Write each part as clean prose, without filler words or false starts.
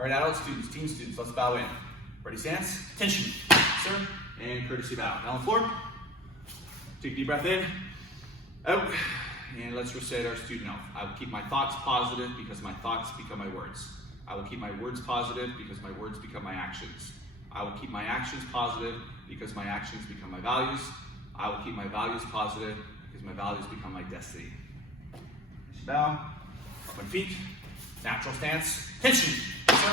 All right, adult students, teen students, let's bow in. Ready, stance, attention, sir, and courtesy bow. Down on the floor. Take a deep breath in, out, and let's recite our student oath. I will keep my thoughts positive because my thoughts become my words. I will keep my words positive because my words become my actions. I will keep my actions positive because my actions become my values. I will keep my values positive because my values become my destiny. Bow, up on feet, natural stance, tension, sir,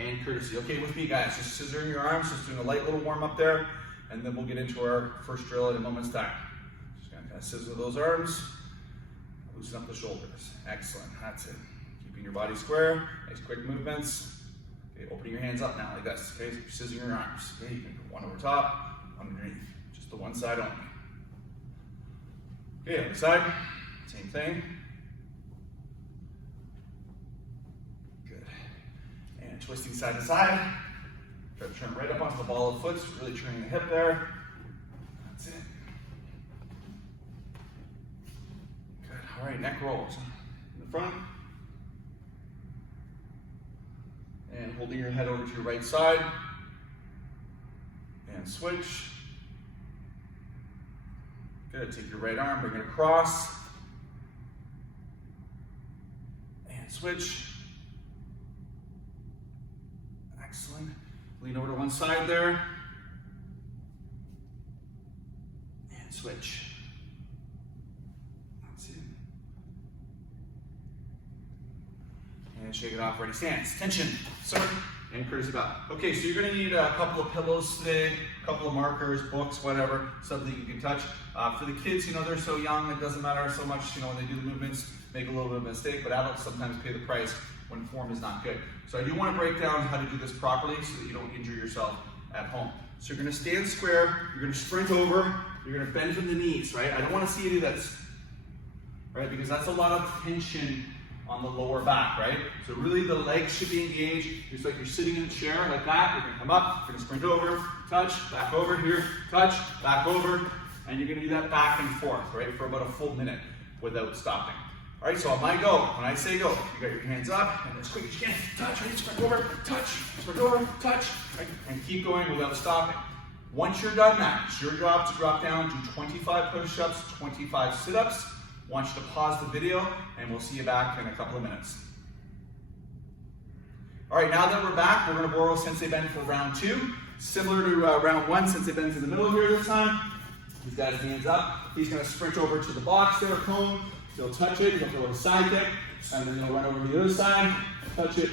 and courtesy. Okay, with me guys, just scissoring your arms, just doing a light little warm up there, and then we'll get into our first drill in a moment's time. Just gonna kind of scissor those arms, loosen up the shoulders. Excellent, that's it. Keeping your body square, nice quick movements. Okay, opening your hands up now like this. Okay, so you're scissoring your arms. Okay, you can go one over top, one underneath. Just the one side only. Okay, other side, same thing. Twisting side to side. Try to turn right up onto the ball of the foot, so really turning the hip there. That's it. Good. All right, neck rolls in the front. And holding your head over to your right side. And switch. Good. Take your right arm, bring it across. And switch. Excellent. Lean over to one side there. And switch. That's it. And shake it off, ready, stance. Tension, sir, and courtesy bow. Okay, so you're gonna need a couple of pillows today, a couple of markers, books, whatever, something you can touch. For the kids, they're so young, it doesn't matter so much, when they do the movements, make a little bit of a mistake, but adults sometimes pay the price when form is not good. So I do want to break down how to do this properly so that you don't injure yourself at home. So you're going to stand square, you're going to sprint over, you're going to bend from the knees, right? I don't want to see you do this, right? Because that's a lot of tension on the lower back, right? So really the legs should be engaged, just like you're sitting in a chair like that. You're going to come up, you're going to sprint over, touch, back over here, touch, back over, and you're going to do that back and forth, right? For about a full minute without stopping. All right, so on my go, when I say go, you got your hands up, and as quick as you can, touch, right, sprint over, touch, right, and keep going without stopping. Once you're done that, it's your job to drop down to 25 push-ups, 25 sit-ups. I want you to pause the video, and we'll see you back in a couple of minutes. All right, now that we're back, we're gonna borrow Sensei Ben for round 2. Similar to round 1, Sensei Ben's in the middle here this time. He's got his hands up. He's gonna sprint over to the box there, cone. He'll touch it, he'll throw a side kick, and then he'll run over to the other side, touch it,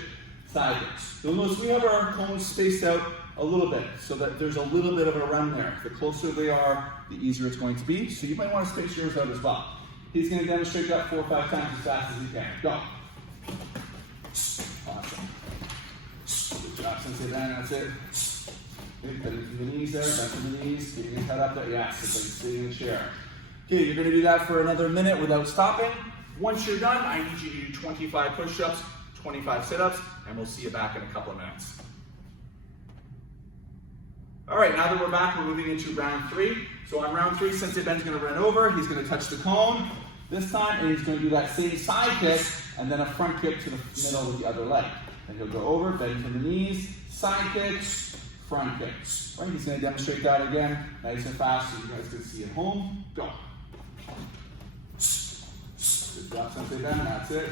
side kicks. You'll notice we have our cones spaced out a little bit so that there's a little bit of a run there. The closer they are, the easier it's going to be. So you might want to space yours out as well. He's going to demonstrate that 4 or 5 times as fast as he can. Go. Awesome. Good job, Sensei Ben, that's it. Good, bend into the knees there, bend to the knees, get your head up there. Yes, it's like sitting in a chair. Okay, you're going to do that for another minute without stopping. Once you're done, I need you to do 25 push-ups, 25 sit-ups, and we'll see you back in a couple of minutes. All right, now that we're back, we're moving into round 3. So on round 3, Sensei Ben's going to run over. He's going to touch the cone this time, and he's going to do that same side kick, and then a front kick to the middle with the other leg. And he'll go over, bend from the knees, side kicks, front kicks. Right, he's going to demonstrate that again, nice and fast, so you guys can see at home. Go. Good job, Sensei Ben, that's it.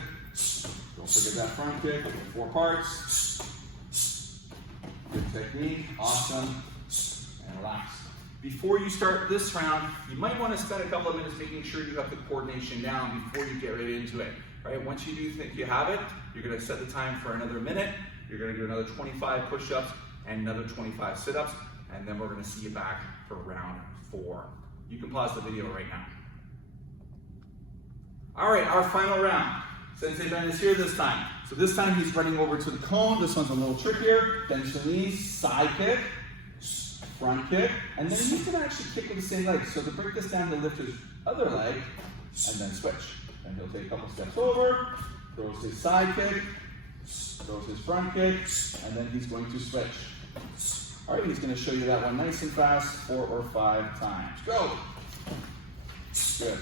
Don't forget that front kick, 4 parts. Good technique, awesome, and relax. Before you start this round, you might want to spend a couple of minutes making sure you have the coordination down before you get right into it. Right? Once you do think you have it, you're going to set the time for another minute. You're going to do another 25 push-ups and another 25 sit-ups, and then we're going to see you back for round 4. You can pause the video right now. All right, our final round. Sensei Ben is here this time. So this time he's running over to the cone. This one's a little trickier. Bend to the knees, side kick, front kick, and then he's going to actually kick with the same leg. So to break this down, he'll lift his other leg and then switch. And he'll take a couple steps over, throws his side kick, throws his front kick, and then he's going to switch. All right, he's going to show you that one nice and fast, 4 or 5 times. Go. Good.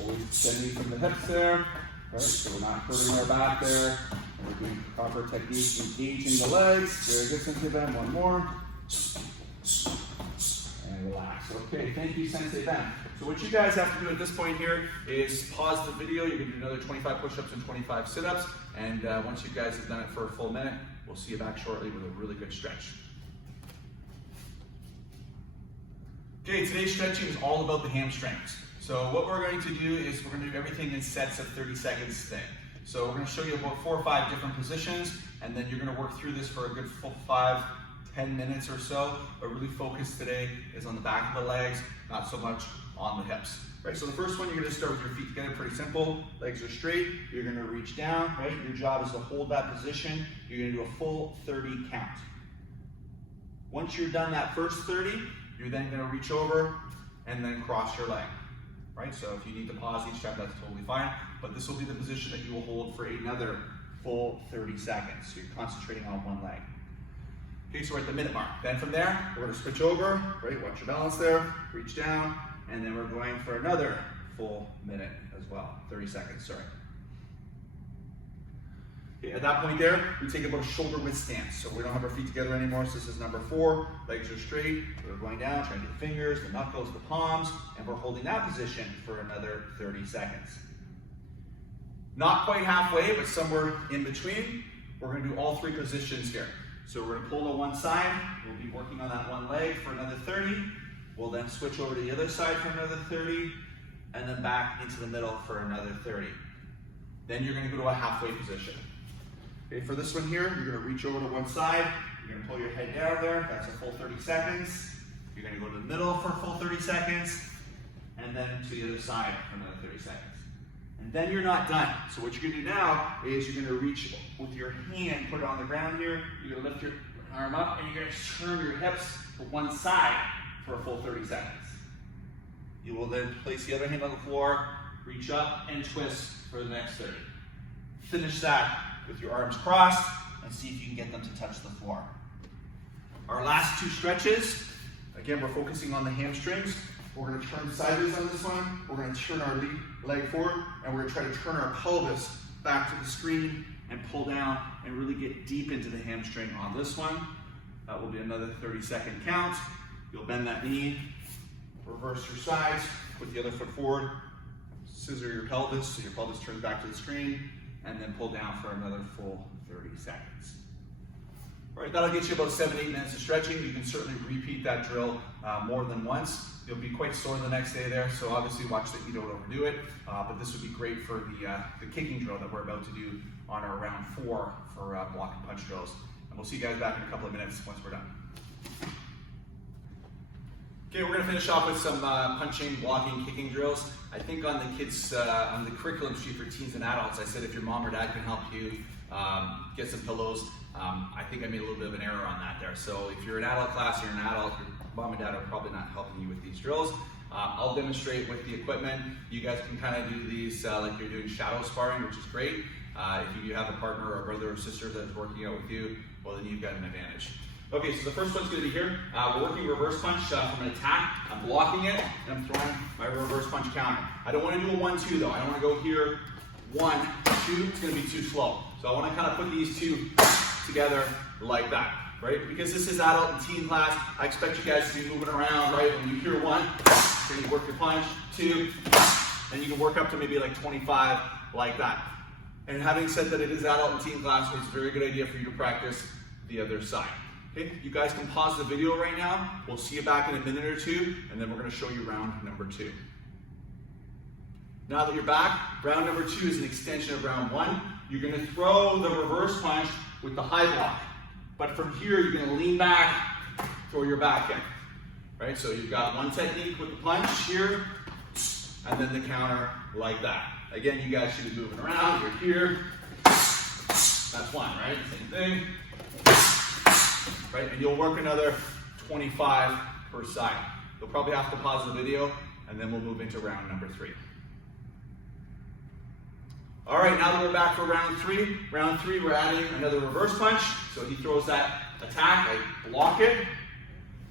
Always bending from the hips there. right? So we're not hurting our back there. And we're doing proper technique, engaging the legs. Very good, Sensei Ben. One more. And relax. Okay, thank you, Sensei Ben. So what you guys have to do at this point here is pause the video. You're gonna do another 25 push-ups and 25 sit-ups. And once you guys have done it for a full minute, we'll see you back shortly with a really good stretch. Okay, today's stretching is all about the hamstrings. So what we're going to do is we're going to do everything in sets of 30 seconds today. So we're going to show you about 4 or 5 different positions, and then you're going to work through this for a good full 5-10 minutes or so. But really focus today is on the back of the legs, not so much on the hips. Right, so the first one, you're going to start with your feet together, pretty simple. Legs are straight, you're going to reach down, right? Your job is to hold that position. You're going to do a full 30 count. Once you're done that first 30, you're then going to reach over and then cross your leg. Right, so if you need to pause each time, that's totally fine. But this will be the position that you will hold for another full 30 seconds. So you're concentrating on one leg. Okay, so we're at the minute mark. Then from there, we're going to switch over, right? Watch your balance there, reach down, and then we're going for another full minute as well. 30 seconds, sorry. Okay, at that point there, we take about a shoulder width stance. So we don't have our feet together anymore. So this is number 4. Legs are straight. We're going down, trying to get the fingers, the knuckles, the palms, and we're holding that position for another 30 seconds. Not quite halfway, but somewhere in between. We're going to do all 3 positions here. So we're going to pull to one side. We'll be working on that one leg for another 30. We'll then switch over to the other side for another 30, and then back into the middle for another 30. Then you're going to go to a halfway position. Okay, for this one here, you're going to reach over to one side. You're going to pull your head down there. That's a full 30 seconds. You're going to go to the middle for a full 30 seconds, and then to the other side for another 30 seconds. And then you're not done. So what you're going to do now is you're going to reach with your hand, put it on the ground here. You're going to lift your arm up, and you're going to turn your hips to one side for a full 30 seconds. You will then place the other hand on the floor, reach up, and twist for the next 30. Finish that with your arms crossed, and see if you can get them to touch the floor. Our last 2 stretches, again, we're focusing on the hamstrings. We're going to turn sideways on this one. We're going to turn our leg forward, and we're going to try to turn our pelvis back to the screen and pull down and really get deep into the hamstring on this one. That will be another 30-second count. You'll bend that knee, reverse your sides, put the other foot forward, scissor your pelvis so your pelvis turns back to the screen, and then pull down for another full 30 seconds. All right, that'll get you about 7-8 minutes of stretching. You can certainly repeat that drill more than once. You'll be quite sore the next day there, so obviously watch that you don't overdo it. But this would be great for the kicking drill that we're about to do on our round 4 for block and punch drills. And we'll see you guys back in a couple of minutes once we're done. Okay, we're going to finish off with some punching, blocking, kicking drills. I think on the kids, on the curriculum sheet for teens and adults, I said if your mom or dad can help you get some pillows. I think I made a little bit of an error on that there. So if you're an adult class, you're an adult, your mom and dad are probably not helping you with these drills. I'll demonstrate with the equipment. You guys can kind of do these like you're doing shadow sparring, which is great. If you have a partner or a brother or sister that's working out with you, well then you've got an advantage. Okay, so the first one's going to be here. We're working reverse punch from an attack. I'm blocking it, and I'm throwing my reverse punch counter. I don't want to do a 1-2 though. I don't want to go here, 1, 2. It's going to be too slow. So I want to kind of put these 2 together like that, right? Because this is adult and teen class, I expect you guys to be moving around, right? When you hear 1, then you work your punch, 2, and you can work up to maybe like 25 like that. And having said that it is adult and teen class, it's a very good idea for you to practice the other side. Okay, you guys can pause the video right now. We'll see you back in a minute or 2, and then we're going to show you round number 2. Now that you're back, round number 2 is an extension of round 1. You're going to throw the reverse punch with the high block. But from here, you're going to lean back, throw your back kick. Right, so you've got one technique with the punch here, and then the counter like that. Again, you guys should be moving around. You're here. That's 1, right? Same thing. Right, and you'll work another 25 per side. You'll probably have to pause the video, and then we'll move into round number 3. All right, now that we're back for round 3, we're adding another reverse punch. So he throws that attack, I block it,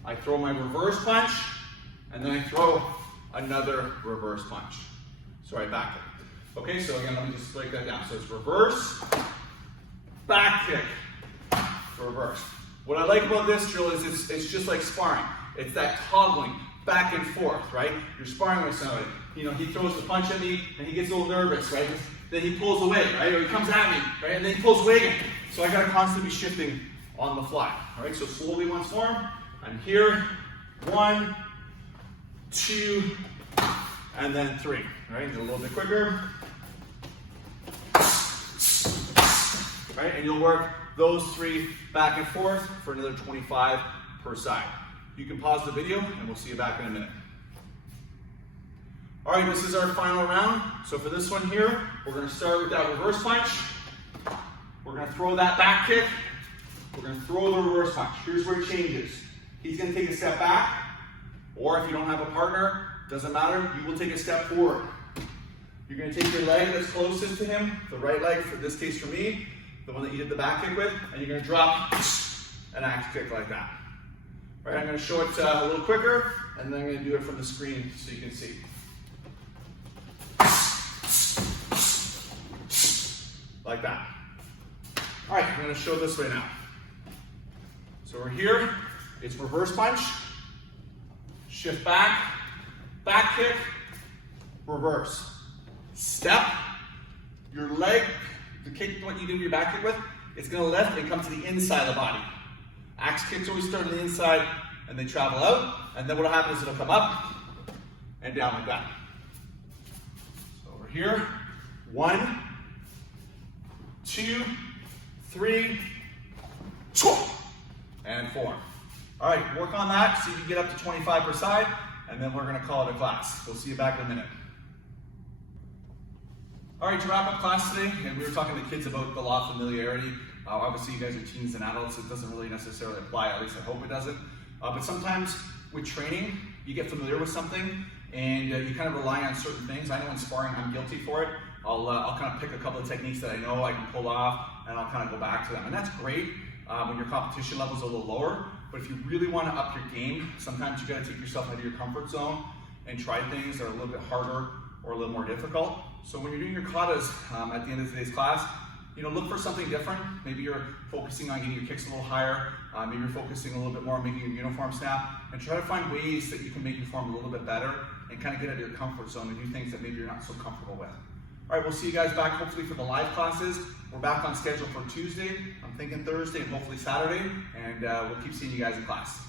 I throw my reverse punch, and then I throw another reverse punch. Sorry, back it. Okay, so again, let me just break that down. So it's reverse, back kick, reverse. What I like about this drill is it's just like sparring. It's that toggling back and forth, right? You're sparring with somebody. You know, he throws the punch at me and he gets a little nervous, right? Then he pulls away, right? Or he comes at me, right? And then he pulls away again. So I gotta constantly be shifting on the fly. All right, so slowly once more. I'm here, 1, 2, and then 3. Right, do a little bit quicker. Right, and you'll work those 3 back and forth for another 25 per side. You can pause the video and we'll see you back in a minute. All right, this is our final round. So for this one here, we're gonna start with that reverse punch. We're gonna throw that back kick. We're gonna throw the reverse punch. Here's where it changes. He's gonna take a step back, or if you don't have a partner, doesn't matter, you will take a step forward. You're gonna take your leg that's closest to him, the right leg, for this case for me, the one that you did the back kick with, and you're gonna drop an axe kick like that. All right, I'm gonna show it a little quicker, and then I'm gonna do it from the screen so you can see. Like that. All right, I'm gonna show this way now. So we're here, it's reverse punch, shift back, back kick, reverse. Step, your leg, the kick, what you do your back kick with, it's gonna lift and come to the inside of the body. Axe kicks always start on the inside and they travel out, and then what'll happen is it'll come up and down like that. So over here, 1, 2, 3, and 4. All right, work on that, see if you can get up to 25 per side, and then we're gonna call it a class. We'll see you back in a minute. All right, to wrap up class today, and we were talking to kids about the law of familiarity. Obviously, you guys are teens and adults. It doesn't really necessarily apply, at least I hope it doesn't. But sometimes with training, you get familiar with something, and you kind of rely on certain things. I know in sparring, I'm guilty for it. I'll kind of pick a couple of techniques that I know I can pull off, and I'll kind of go back to them. And that's great when your competition level's a little lower. But if you really want to up your game, sometimes you got to take yourself out of your comfort zone and try things that are a little bit harder or a little more difficult. So when you're doing your katas at the end of today's class, you know, look for something different. Maybe you're focusing on getting your kicks a little higher. Maybe you're focusing a little bit more on making your uniform snap, and try to find ways that you can make your form a little bit better and kind of get out of your comfort zone and do things that maybe you're not so comfortable with. All right, we'll see you guys back hopefully for the live classes. We're back on schedule for Tuesday. I'm thinking Thursday and hopefully Saturday, and we'll keep seeing you guys in class.